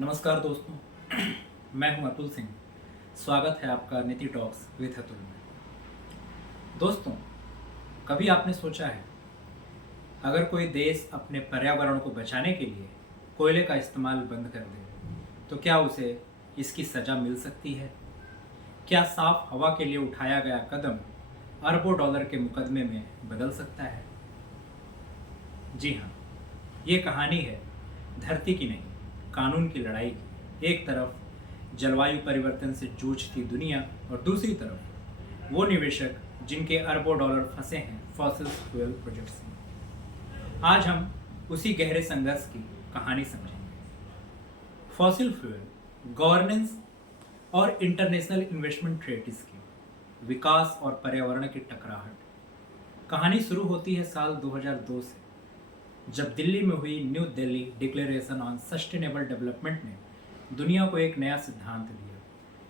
नमस्कार दोस्तों। मैं हूं अतुल सिंह। स्वागत है आपका नीति टॉक्स विद अतुल में। दोस्तों, कभी आपने सोचा है अगर कोई देश अपने पर्यावरण को बचाने के लिए कोयले का इस्तेमाल बंद कर दे तो क्या उसे इसकी सज़ा मिल सकती है? क्या साफ हवा के लिए उठाया गया कदम अरबों डॉलर के मुकदमे में बदल सकता है? जी हाँ, ये कहानी है धरती की नहीं, कानून की लड़ाई की। एक तरफ जलवायु परिवर्तन से जूझती दुनिया और दूसरी तरफ वो निवेशक जिनके अरबों डॉलर फंसे हैं फॉसिल फ्यूल प्रोजेक्ट्स में। आज हम उसी गहरे संघर्ष की कहानी समझेंगे। फॉसिल फ्यूल गवर्नेंस और इंटरनेशनल इन्वेस्टमेंट ट्रेटीज की विकास और पर्यावरण की टकराहट। कहानी शुरू होती है साल 2002 से, जब दिल्ली में हुई new Delhi declaration on sustainable development ने दुनिया को एक नया सिद्धांत दिया,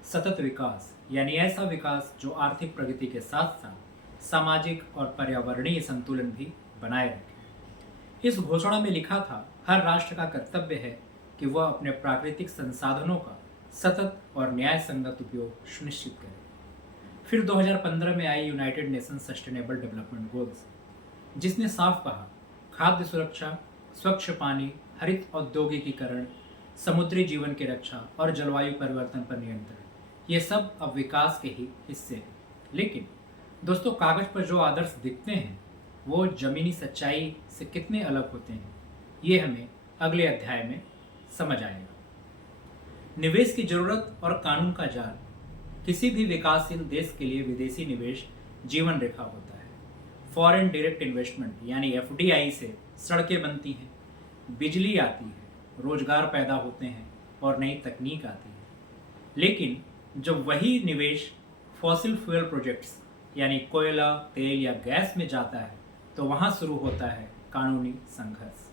सतत विकास, यानी ऐसा विकास जो आर्थिक प्रगति के साथ साथ सामाजिक और पर्यावरणीय संतुलन भी बनाए रखे। इस घोषणा में लिखा था, हर राष्ट्र का कर्तव्य है कि वह अपने प्राकृतिक संसाधनों का सतत और न्याय संगत उपयोग सुनिश्चित करे। फिर 2015 में आई United Nation sustainable development goals, जिसने साफ कहा, खाद्य सुरक्षा, स्वच्छ पानी, हरित औद्योगिकीकरण, समुद्री जीवन की रक्षा और जलवायु परिवर्तन पर नियंत्रण, ये सब अब विकास के ही हिस्से हैं। लेकिन दोस्तों, कागज पर जो आदर्श दिखते हैं वो जमीनी सच्चाई से कितने अलग होते हैं, ये हमें अगले अध्याय में समझ आएगा। निवेश की जरूरत और कानून का जाल। किसी भी विकासशील देश के लिए विदेशी निवेश जीवन रेखा होता है। फॉरेन डायरेक्ट इन्वेस्टमेंट यानी एफडीआई से सड़कें बनती हैं, बिजली आती है, रोजगार पैदा होते हैं और नई तकनीक आती है। लेकिन जब वही निवेश फॉसिल फ्यूल प्रोजेक्ट्स यानी कोयला, तेल या गैस में जाता है तो वहाँ शुरू होता है कानूनी संघर्ष।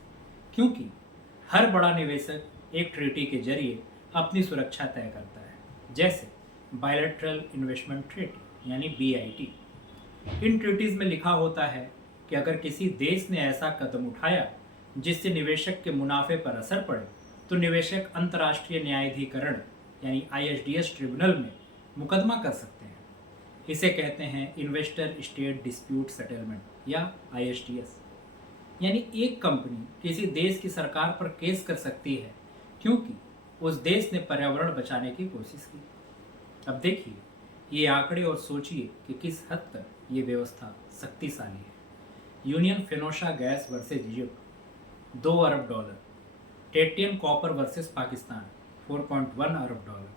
क्योंकि हर बड़ा निवेशक एक ट्रीटी के जरिए अपनी सुरक्षा तय करता है, जैसे बायलैटरल इन्वेस्टमेंट ट्रीटी यानी बीआईटी। इन ट्रीटीज में लिखा होता है कि अगर किसी देश ने ऐसा कदम उठाया जिससे निवेशक के मुनाफे पर असर पड़े तो निवेशक अंतर्राष्ट्रीय न्यायाधिकरण यानी आईएसडीएस ट्रिब्यूनल में मुकदमा कर सकते हैं। इसे कहते हैं इन्वेस्टर स्टेट डिस्प्यूट सेटलमेंट या आईएसडीएस। यानी एक कंपनी किसी देश की सरकार पर केस कर सकती है क्योंकि उस देश ने पर्यावरण बचाने की कोशिश की। अब देखिए ये आंकड़े और सोचिए कि किस हद तक ये व्यवस्था शक्तिशाली है। यूनियन फेनोशा गैस वर्सेज इजिप्ट $2 अरब, टेटियन कॉपर वर्सेस पाकिस्तान $4.1 अरब,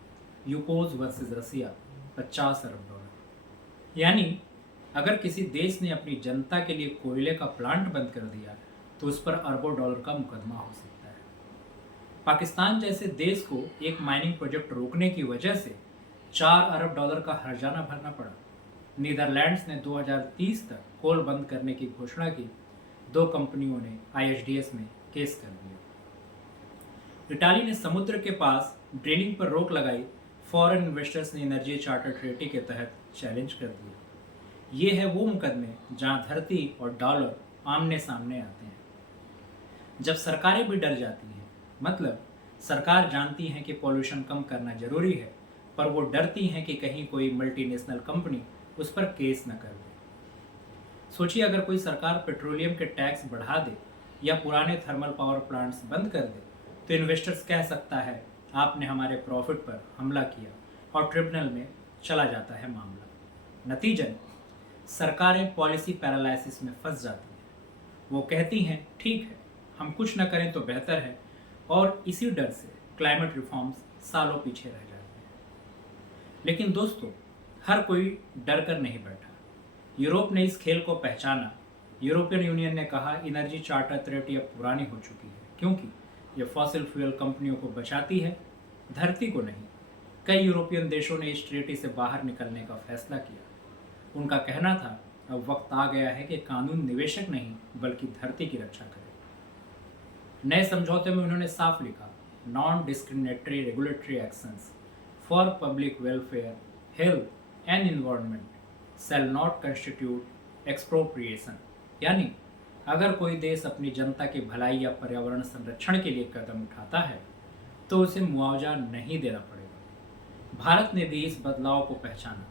यूकोज वर्सेस रसिया $50 अरब। यानी अगर किसी देश ने अपनी जनता के लिए कोयले का प्लांट बंद कर दिया तो उस पर अरबों डॉलर का मुकदमा हो सकता है। पाकिस्तान जैसे देश को एक माइनिंग प्रोजेक्ट रोकने की वजह से $4 अरब का हर्जाना भरना पड़ा। नीदरलैंड्स ने 2030 तक कोल बंद करने की घोषणा की। 2 कंपनियों ने आईएसडीएस में केस कर दिया। इटाली ने समुद्र के पास ड्रिलिंग पर रोक लगाई। फॉरेन इन्वेस्टर्स ने एनर्जी चार्टर ट्रीटी के तहत चैलेंज कर दिया। ये है वो मुकदमे जहां धरती और डॉलर आमने सामने आते हैं। जब सरकारें भी डर जाती हैं, मतलब सरकार जानती है कि पॉल्यूशन कम करना जरूरी है, पर वो डरती हैं कि कहीं कोई मल्टीनेशनल कंपनी उस पर केस न कर दे। सोचिए अगर कोई सरकार पेट्रोलियम के टैक्स बढ़ा दे या पुराने थर्मल पावर प्लांट्स बंद कर दे तो इन्वेस्टर्स कह सकता है आपने हमारे प्रॉफिट पर हमला किया और ट्रिब्यूनल में चला जाता है मामला। नतीजन सरकारें पॉलिसी पैरालिसिस में फंस जाती हैं। वो कहती हैं ठीक है, हम कुछ न करें तो बेहतर है, और इसी डर से क्लाइमेट रिफॉर्म्स सालों पीछे रह जाते हैं। लेकिन दोस्तों, हर कोई डर कर नहीं बैठा। यूरोप ने इस खेल को पहचाना। यूरोपियन यूनियन ने कहा एनर्जी चार्टर ट्रीटी अब पुरानी हो चुकी है क्योंकि ये फॉसिल फ्यूल कंपनियों को बचाती है, धरती को नहीं। कई यूरोपियन देशों ने इस ट्रीटी से बाहर निकलने का फैसला किया। उनका कहना था अब वक्त आ गया है कि कानून निवेशक नहीं बल्कि धरती की रक्षा करे। नए समझौते में उन्होंने साफ लिखा, non discriminatory regulatory actions for public welfare, health and environment shall not constitute expropriation। यानी अगर कोई देश अपनी जनता की भलाई या पर्यावरण संरक्षण के लिए कदम उठाता है तो उसे मुआवजा नहीं देना पड़ेगा। भारत ने भी इस बदलाव को पहचाना।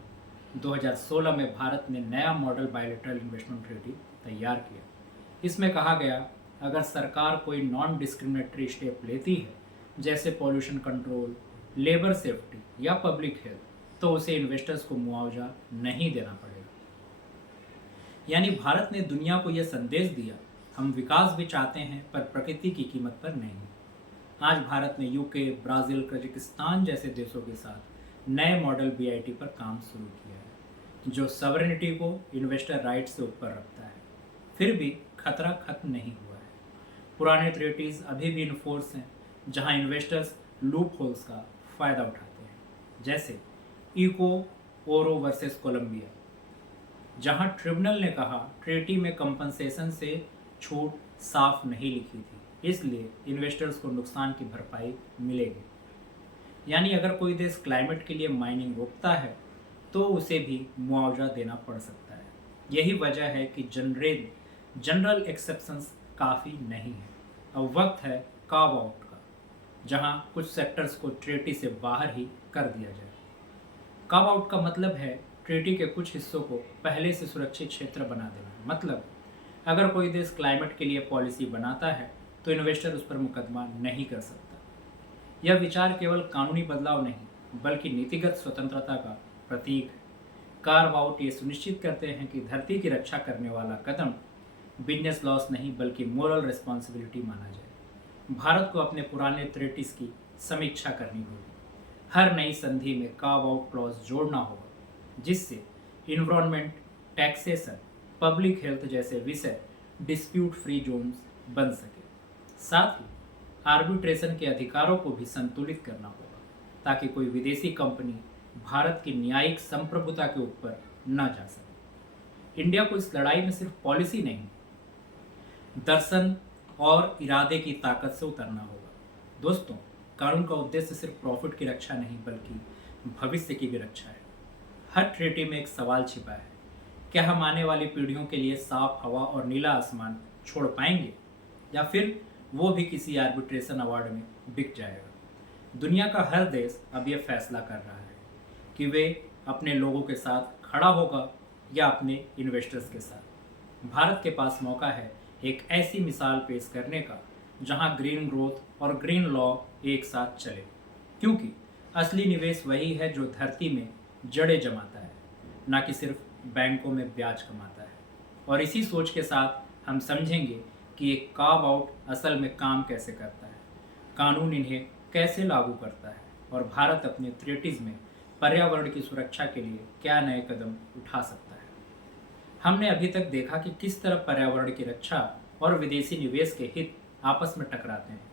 2016 में भारत ने नया मॉडल बायलैटरल इन्वेस्टमेंट ट्रीटी तैयार किया। इसमें कहा गया, अगर सरकार कोई नॉन डिस्क्रिमिनेटरी स्टेप लेती है, जैसे पॉल्यूशन कंट्रोल, लेबर सेफ्टी या पब्लिक हेल्थ, तो उसे इन्वेस्टर्स को मुआवजा नहीं देना पड़ेगा। यानी भारत ने दुनिया को यह संदेश दिया, हम विकास भी चाहते हैं पर प्रकृति की कीमत पर नहीं। आज भारत ने यूके, ब्राज़ील, कजाकिस्तान जैसे देशों के साथ नए मॉडल बीआईटी पर काम शुरू किया है, जो सॉवरेनिटी को इन्वेस्टर राइट से ऊपर रखता है। फिर भी खतरा खत्म नहीं हुआ है। पुराने ट्रीटीज अभी भी इन फोर्स हैं, जहां इन्वेस्टर्स लूप होल्स का फ़ायदा उठाते हैं, जैसे इको ओरो वर्सेस कोलंबिया, जहां ट्रिब्यूनल ने कहा ट्रीटी में कंपनसेशन से छूट साफ नहीं लिखी थी, इसलिए इन्वेस्टर्स को नुकसान की भरपाई मिलेगी। यानी अगर कोई देश क्लाइमेट के लिए माइनिंग रोकता है तो उसे भी मुआवजा देना पड़ सकता है। यही वजह है कि जनरल एक्सेप्शंस काफ़ी नहीं है। अब वक्त है कार्व आउट का, जहां कुछ सेक्टर्स को ट्रीटी से बाहर ही कर दिया जाए। कार्व आउट का मतलब है ट्रीटी के कुछ हिस्सों को पहले से सुरक्षित क्षेत्र बना देना। मतलब अगर कोई देश क्लाइमेट के लिए पॉलिसी बनाता है तो इन्वेस्टर उस पर मुकदमा नहीं कर सकता। यह विचार केवल कानूनी बदलाव नहीं बल्कि नीतिगत स्वतंत्रता का प्रतीक है। कार्व आउट ये सुनिश्चित करते हैं कि धरती की रक्षा करने वाला कदम बिजनेस लॉस नहीं बल्कि मोरल रिस्पॉन्सिबिलिटी माना जाए। भारत को अपने पुराने ट्रीटीज की समीक्षा करनी होगी। हर नई संधि में कार्व आउट क्लॉज जोड़ना होगा, जिससे इन्वायरमेंट, टैक्सेशन, पब्लिक हेल्थ जैसे विषय डिस्प्यूट फ्री जोन्स बन सके। साथ ही आर्बिट्रेशन के अधिकारों को भी संतुलित करना होगा, ताकि कोई विदेशी कंपनी भारत की न्यायिक संप्रभुता के ऊपर न जा सके। इंडिया को इस लड़ाई में सिर्फ पॉलिसी नहीं, दर्शन और इरादे की ताकत से उतरना होगा। दोस्तों, कानून का उद्देश्य सिर्फ प्रॉफिट की रक्षा नहीं बल्कि भविष्य की भी रक्षा है। हर ट्रीटी में एक सवाल छिपा है, क्या हम आने वाली पीढ़ियों के लिए साफ हवा और नीला आसमान छोड़ पाएंगे, या फिर वो भी किसी आर्बिट्रेशन अवार्ड में बिक जाएगा। दुनिया का हर देश अब यह फैसला कर रहा है कि वे अपने लोगों के साथ खड़ा होगा या अपने इन्वेस्टर्स के साथ। भारत के पास मौका है एक ऐसी मिसाल पेश करने का जहां ग्रीन ग्रोथ और ग्रीन लॉ एक साथ चले, क्योंकि असली निवेश वही है जो धरती में जड़ें जमाता है, ना कि सिर्फ बैंकों में ब्याज कमाता है। और इसी सोच के साथ हम समझेंगे कि एक कार्व आउट असल में काम कैसे करता है, कानून इन्हें कैसे लागू करता है, और भारत अपने ट्रीटीज में पर्यावरण की सुरक्षा के लिए क्या नए कदम उठा सकता है। हमने अभी तक देखा कि किस तरह पर्यावरण की रक्षा और विदेशी निवेश के हित आपस में टकराते हैं।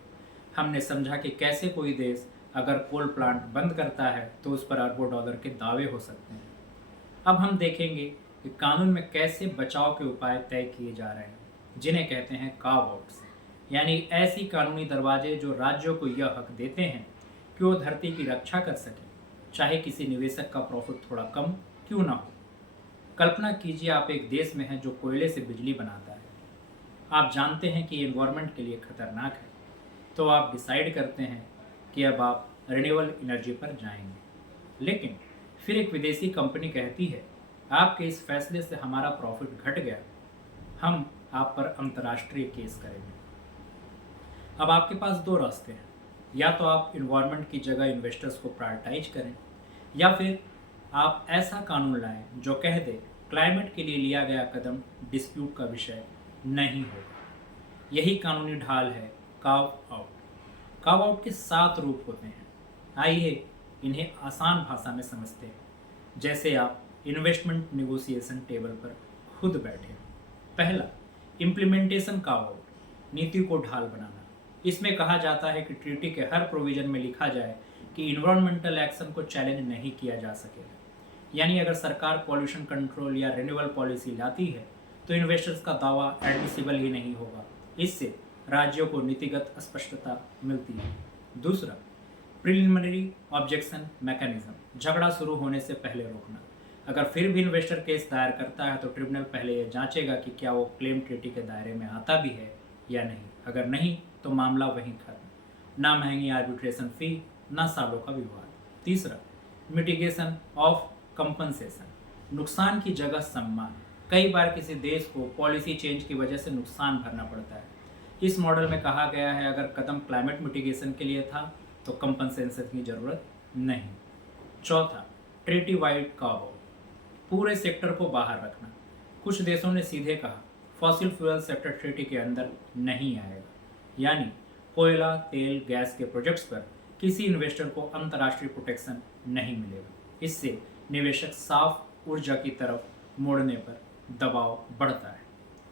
हमने समझा कि कैसे कोई देश अगर कोल प्लांट बंद करता है तो उस पर अरबों डॉलर के दावे हो सकते हैं। अब हम देखेंगे कि कानून में कैसे बचाव के उपाय तय किए जा रहे हैं, जिन्हें कहते हैं कार्व आउट्स, यानी ऐसी कानूनी दरवाजे जो राज्यों को यह हक देते हैं कि वो धरती की रक्षा कर सकें, चाहे किसी निवेशक का प्रॉफिट थोड़ा कम क्यों ना हो। कल्पना कीजिए आप एक देश में हैं जो कोयले से बिजली बनाता है। आप जानते हैं कि एनवायरनमेंट के लिए खतरनाक है, तो आप डिसाइड करते हैं कि अब आप रिन्यूएबल एनर्जी पर जाएंगे। लेकिन फिर एक विदेशी कंपनी कहती है, आपके इस फैसले से हमारा प्रॉफिट घट गया, हम आप पर अंतर्राष्ट्रीय केस करेंगे। अब आपके पास दो रास्ते हैं, या तो आप इन्वायरमेंट की जगह इन्वेस्टर्स को प्रायोरिटाइज करें, या फिर आप ऐसा कानून लाएं जो कह दे क्लाइमेट के लिए लिया गया कदम डिस्प्यूट का विषय नहीं होगा। यही कानूनी ढाल है कार्व आउट। कार्व आउट के 7 रूप होते हैं। आइए इन्हें आसान भाषा में समझते हैं, जैसे आप इन्वेस्टमेंट नेगोशिएशन टेबल पर खुद बैठे। पहला, इम्प्लीमेंटेशन कार्व आउट, नीति को ढाल बनाना। इसमें कहा जाता है कि ट्रीटी के हर प्रोविजन में लिखा जाए कि इन्वायरमेंटल एक्शन को चैलेंज नहीं किया जा सकेगा। यानी अगर सरकार पॉल्यूशन कंट्रोल या रिन्यूएबल पॉलिसी लाती है तो इन्वेस्टर्स का दावा एडमिसिबल ही नहीं होगा। इससे राज्यों को नीतिगत स्पष्टता मिलती है। दूसरा, प्रिलिमिनरी ऑब्जेक्शन मैकेनिज्म, झगड़ा शुरू होने से पहले रोकना। अगर फिर भी इन्वेस्टर केस दायर करता है तो ट्रिब्यूनल पहले यह जांचेगा कि क्या वो क्लेम ट्रीटी के दायरे में आता भी है या नहीं। अगर नहीं तो मामला वहीं खत्म। ना महंगी आर्बिट्रेशन फी, ना सालों का विवाद। तीसरा, मिटिगेशन ऑफ कंपनसेशन, नुकसान की जगह सम्मान। कई बार किसी देश को पॉलिसी चेंज की वजह से नुकसान भरना पड़ता है। इस मॉडल में कहा गया है अगर कदम क्लाइमेट मिटिगेशन के लिए था तो कंपनसेशन की जरूरत नहीं। चौथा, ट्रीटी वाइड कार्व आउट, पूरे सेक्टर को बाहर रखना। कुछ देशों ने सीधे कहा फॉसिल फ्यूल सेक्टर ट्रीटी के अंदर नहीं आएगा, यानी कोयला, तेल, गैस के प्रोजेक्ट्स पर किसी इन्वेस्टर को अंतर्राष्ट्रीय प्रोटेक्शन नहीं मिलेगा। इससे निवेशक साफ ऊर्जा की तरफ मोड़ने पर दबाव बढ़ता है।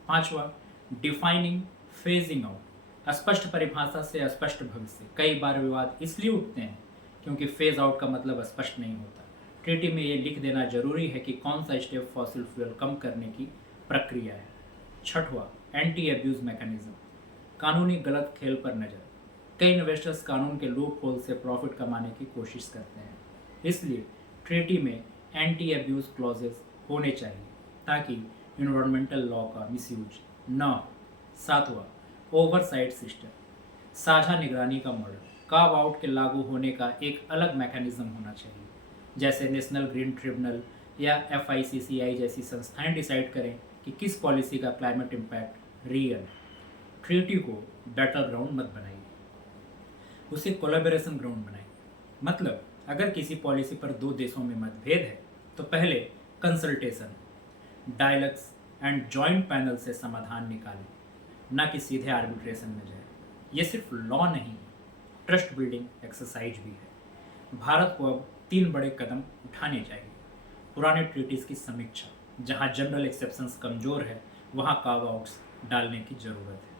पांचवा, डिफाइनिंग फेजिंग आउट, स्पष्ट परिभाषा से अस्पष्ट भविष्य। कई बार विवाद इसलिए उठते हैं क्योंकि फेज आउट का मतलब स्पष्ट नहीं होता। ट्रीटी में ये लिख देना जरूरी है कि कौन सा स्टेप फॉसिल फ्यूल कम करने की प्रक्रिया है। छठवां, एंटी एब्यूज मैकेनिज्म, कानूनी गलत खेल पर नज़र। कई इन्वेस्टर्स कानून के लूप होल से प्रॉफिट कमाने की कोशिश करते हैं, इसलिए ट्रीटी में एंटी एब्यूज क्लॉजेस होने चाहिए ताकि इन्वायरमेंटल लॉ का मिसयूज न हो। सातवां, ओवरसाइट सिस्टम, साझा निगरानी का मॉडल। कार्व आउट के लागू होने का एक अलग मैकेनिज्म होना चाहिए, जैसे नेशनल ग्रीन ट्रिब्यूनल या FICCI जैसी संस्थाएं डिसाइड करें कि किस पॉलिसी का क्लाइमेट इम्पैक्ट रियल है। ट्रीटी को बैटल ग्राउंड मत बनाइए, उसे कोलैबोरेशन ग्राउंड बनाइए। मतलब अगर किसी पॉलिसी पर दो देशों में मतभेद है तो पहले consultation, dialogues and joint panel से समाधान निकालें, ना कि सीधे आर्बिट्रेशन में जाए। ये सिर्फ लॉ नहीं है, ट्रस्ट बिल्डिंग एक्सरसाइज भी है। भारत को अब 3 बड़े कदम उठाने चाहिए। पुराने ट्रीटीज की समीक्षा, जहां जनरल एक्सेप्शंस कमज़ोर है वहां कार्व आउट्स डालने की ज़रूरत है।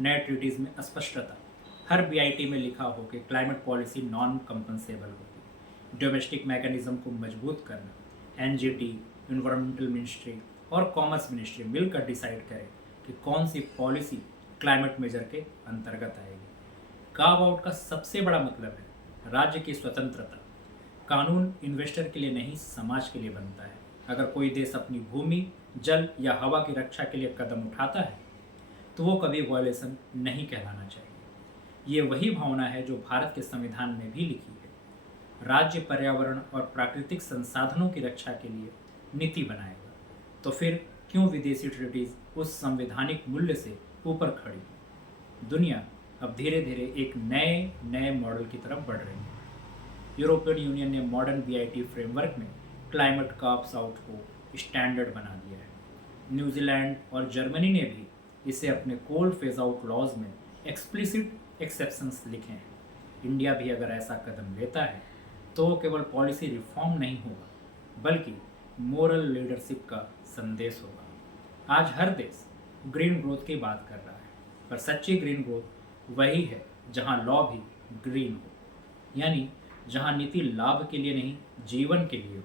नए ट्रीटीज में स्पष्टता, हर BIT में लिखा हो कि क्लाइमेट पॉलिसी नॉन कंपनसेबल होगी। डोमेस्टिक मैकेनिज्म को मजबूत करना, NGT, इन्वायरमेंटल मिनिस्ट्री और कॉमर्स मिनिस्ट्री मिलकर डिसाइड करें कि कौन सी पॉलिसी क्लाइमेट मेजर के अंतर्गत आएगी। कार्व आउट का सबसे बड़ा मतलब है राज्य की स्वतंत्रता। कानून इन्वेस्टर के लिए नहीं, समाज के लिए बनता है। अगर कोई देश अपनी भूमि, जल या हवा की रक्षा के लिए कदम उठाता है तो वो कभी वायलेशन नहीं कहलाना चाहिए। ये वही भावना है जो भारत के संविधान में भी लिखी है। राज्य पर्यावरण और प्राकृतिक संसाधनों की रक्षा के लिए नीति बनाएगा, तो फिर क्यों विदेशी ट्रीटीज उस संवैधानिक मूल्य से ऊपर खड़ी? दुनिया अब धीरे धीरे एक नए मॉडल की तरफ बढ़ रही है। यूरोपियन यूनियन ने मॉडर्न BIT फ्रेमवर्क में क्लाइमेट कार्व आउट को स्टैंडर्ड बना दिया है। न्यूजीलैंड और जर्मनी ने भी इसे अपने कोल फेज आउट लॉज में एक्सप्लिसिट एक्सेप्शंस लिखे हैं। इंडिया भी अगर ऐसा कदम लेता है तो केवल पॉलिसी रिफॉर्म नहीं होगा बल्कि मोरल लीडरशिप का संदेश होगा। आज हर देश ग्रीन ग्रोथ की बात कर रहा है, पर सच्ची ग्रीन ग्रोथ वही है जहां लॉ भी ग्रीन हो, यानी जहां नीति लाभ के लिए नहीं, जीवन के लिए हो,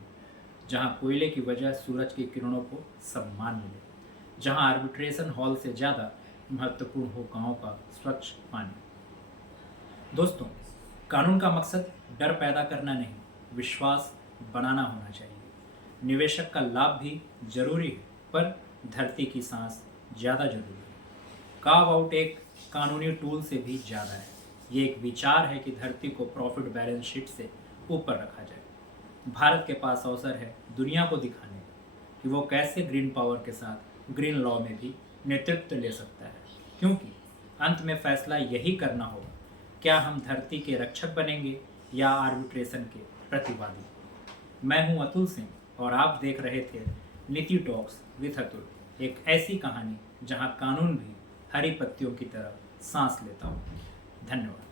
जहां कोयले की वजह सूरज की किरणों को सम्मान मिले, जहां आर्बिट्रेशन हॉल से ज़्यादा महत्वपूर्ण हो गाँव का स्वच्छ पानी। दोस्तों, कानून का मकसद डर पैदा करना नहीं, विश्वास बनाना होना चाहिए। निवेशक का लाभ भी जरूरी है, पर धरती की सांस ज़्यादा जरूरी है। कार्व आउट एक कानूनी टूल से भी ज़्यादा है। ये एक विचार है कि धरती को प्रॉफिट बैलेंस शीट से ऊपर रखा जाए। भारत के पास अवसर है दुनिया को दिखाने का कि वो कैसे ग्रीन पावर के साथ ग्रीन लॉ में भी नेतृत्व ले सकता है, क्योंकि अंत में फैसला यही करना होगा, क्या हम धरती के रक्षक बनेंगे या आर्बिट्रेशन के प्रतिवादी। मैं हूं अतुल सिंह और आप देख रहे थे नीति टॉक्स विथ अतुल, एक ऐसी कहानी जहां कानून भी हरी पत्तियों की तरह सांस लेता हो। धन्यवाद।